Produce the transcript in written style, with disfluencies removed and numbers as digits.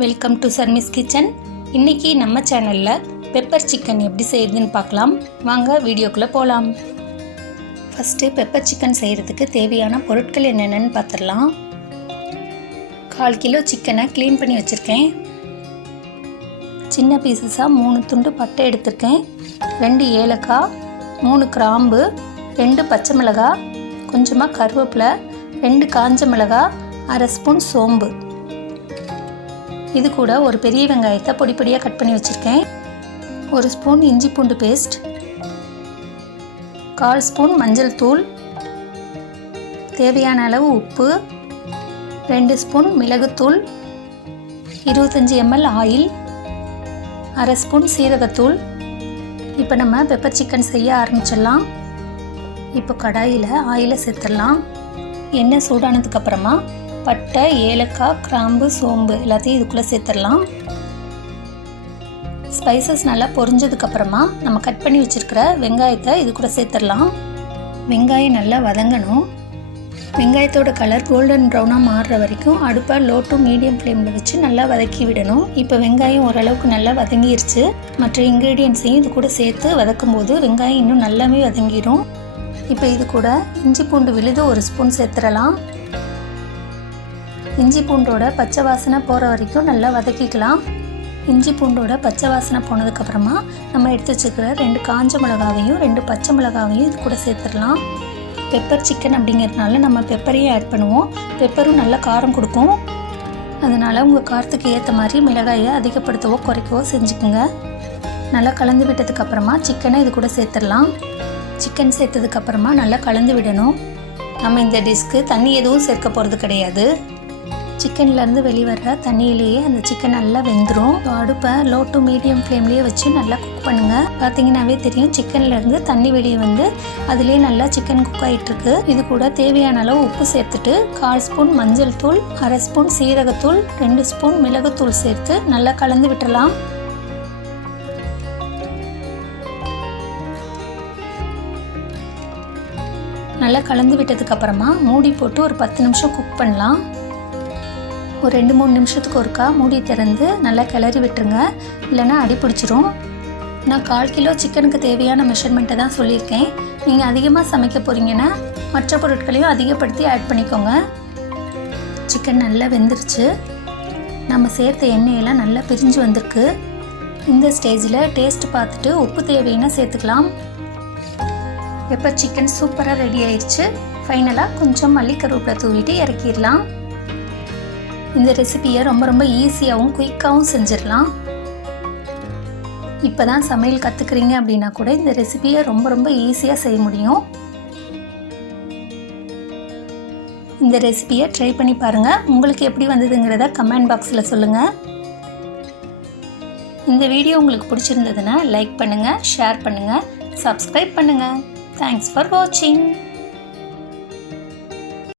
Welcome to சர்மிஸ் kitchen. இன்றைக்கி நம்ம சேனலில் பெப்பர் சிக்கன் எப்படி செய்யுதுன்னு பார்க்கலாம். வாங்க வீடியோக்குள்ளே போகலாம். ஃபஸ்ட்டு பெப்பர் சிக்கன் செய்கிறதுக்கு தேவையான பொருட்கள் என்னென்னு பார்த்துடலாம். 1/4 கிலோ சிக்கனை க்ளீன் பண்ணி வச்சுருக்கேன். சின்ன பீசஸாக 3 துண்டு பட்டை எடுத்திருக்கேன், 2 ஏலக்காய், 3 கிராம்பு, 2 பச்சை மிளகாய், கொஞ்சமாக கருவேப்பிலை, 2 காஞ்ச மிளகாய், 1/2 ஸ்பூன் சோம்பு. இது கூட ஒரு பெரிய வெங்காயத்தை பொடி பொடியாக கட் பண்ணி வச்சுருக்கேன். 1 ஸ்பூன் இஞ்சி பூண்டு பேஸ்ட், 1/4 ஸ்பூன் மஞ்சள் தூள், தேவையான அளவு உப்பு, 2 ஸ்பூன் மிளகுத்தூள், 25 ml ஆயில், 1/2 ஸ்பூன் சீரகத்தூள். இப்போ நம்ம பெப்பர் சிக்கன் செய்ய ஆரம்பிச்சிடலாம். இப்போ கடாயில் ஆயிலை சேர்த்துடலாம். எண்ணெய் சூடானதுக்கப்புறமா பட்டை, ஏலக்காய், கிராம்பு, சோம்பு எல்லாத்தையும் இதுக்குள்ளே சேர்த்துடலாம். ஸ்பைசஸ் நல்லா பொரிஞ்சதுக்கப்புறமா நம்ம கட் பண்ணி வச்சுருக்கிற வெங்காயத்தை இது கூட சேர்த்துடலாம். வெங்காயம் நல்லா வதங்கணும். வெங்காயத்தோட கலர் கோல்டன் ப்ரௌனாக மாறுற வரைக்கும் அடுப்பை லோ டு மீடியம் ஃப்ளேமில் வச்சு நல்லா வதக்கி விடணும். இப்போ வெங்காயம் ஓரளவுக்கு நல்லா வதங்கிருச்சு. மற்ற இன்க்ரீடியன்ட்ஸையும் இது கூட சேர்த்து வதக்கும் போது வெங்காயம் இன்னும் நல்லாவே வதங்கிடும். இப்போ இது கூட இஞ்சி பூண்டு விழுது 1 ஸ்பூன் சேர்த்துடலாம். இஞ்சி பூண்டோட பச்சை வாசனை போகிற வரைக்கும் நல்லா வதக்கிக்கலாம். இஞ்சி பூண்டோட பச்சை வாசனை போனதுக்கப்புறமா நம்ம எடுத்து வச்சுக்கிற 2 காஞ்ச மிளகாவையும் 2 பச்சை மிளகாவையும் இது கூட சேர்த்துடலாம். பெப்பர் சிக்கன் அப்படிங்கிறதுனால நம்ம பெப்பரையும் ஆட் பண்ணுவோம். பெப்பரும் நல்ல காரம் கொடுக்கும். அதனால் உங்கள் காரத்துக்கு ஏற்ற மாதிரி மிளகாயை அதிகப்படுத்தவோ குறைக்கவோ செஞ்சுக்குங்க. நல்லா கலந்து விட்டதுக்கப்புறமா சிக்கனை இது கூட சேர்த்துடலாம். சிக்கன் சேர்த்ததுக்கப்புறமா நல்லா கலந்து விடணும். நம்ம இந்த டிஷ்க்கு தண்ணி எதுவும் சேர்க்க போகிறது கிடையாது. சிக்கன்லேருந்து வெளிவர தண்ணியிலேயே அந்த சிக்கன் நல்லா வெந்துடும். அடுப்பை லோ டு மீடியம் ஃப்ளேம்லேயே வச்சு நல்லா குக் பண்ணுங்கள். பார்த்தீங்கன்னாவே தெரியும், சிக்கன்லேருந்து தண்ணி வெளியே வந்து அதுலேயே நல்லா சிக்கன் குக் ஆகிட்டுருக்கு. இது கூட தேவையான அளவு உப்பு சேர்த்துட்டு 1/4 ஸ்பூன் மஞ்சள் தூள், 1/2 ஸ்பூன் சீரகத்தூள், 2 ஸ்பூன் மிளகுத்தூள் சேர்த்து நல்லா கலந்து விட்டுடலாம். நல்லா கலந்து விட்டதுக்கப்புறமா மூடி போட்டு ஒரு 10 நிமிஷம் குக் பண்ணலாம். ஒரு 2-3 நிமிஷத்துக்கு ஒருக்கா மூடி திறந்து நல்லா கிளறி விட்டுருங்க, இல்லைன்னா அடி பிடிச்சிரும். நான் 1/4 கிலோ சிக்கனுக்கு தேவையான மெஷர்மெண்ட்டை தான் சொல்லியிருக்கேன். நீங்கள் அதிகமாக சமைக்க போகிறீங்கன்னா மற்ற பொருட்களையும் அதிகப்படுத்தி ஆட் பண்ணிக்கோங்க. சிக்கன் நல்லா வெந்துருச்சு. நம்ம சேர்த்த எண்ணெயெல்லாம் நல்லா பிரிஞ்சு வந்திருக்கு. இந்த ஸ்டேஜில் டேஸ்ட் பார்த்துட்டு உப்பு தேவைன்னா சேர்த்துக்கலாம். பெப்பர் சிக்கன் சூப்பராக ரெடி ஆயிடுச்சு. ஃபைனலாக கொஞ்சம் மல்லி கருவேப்பிலை தூவிட்டு இறக்கிடலாம். இந்த ரெசிபியை ரொம்ப ஈஸியாகவும் குயிக்காகவும் செஞ்சிடலாம். இப்போ தான் சமையல் கற்றுக்குறீங்க அப்படின்னா கூட இந்த ரெசிபியை ரொம்ப ஈஸியாக செய்ய முடியும். இந்த ரெசிபியை ட்ரை பண்ணி பாருங்கள். உங்களுக்கு எப்படி வந்ததுங்கிறத கமெண்ட் பாக்ஸில் சொல்லுங்கள். இந்த வீடியோ உங்களுக்கு பிடிச்சிருந்ததுன்னா லைக் பண்ணுங்கள், ஷேர் பண்ணுங்கள், சப்ஸ்கிரைப் பண்ணுங்கள். தேங்க்ஸ் ஃபார் வாட்சிங்.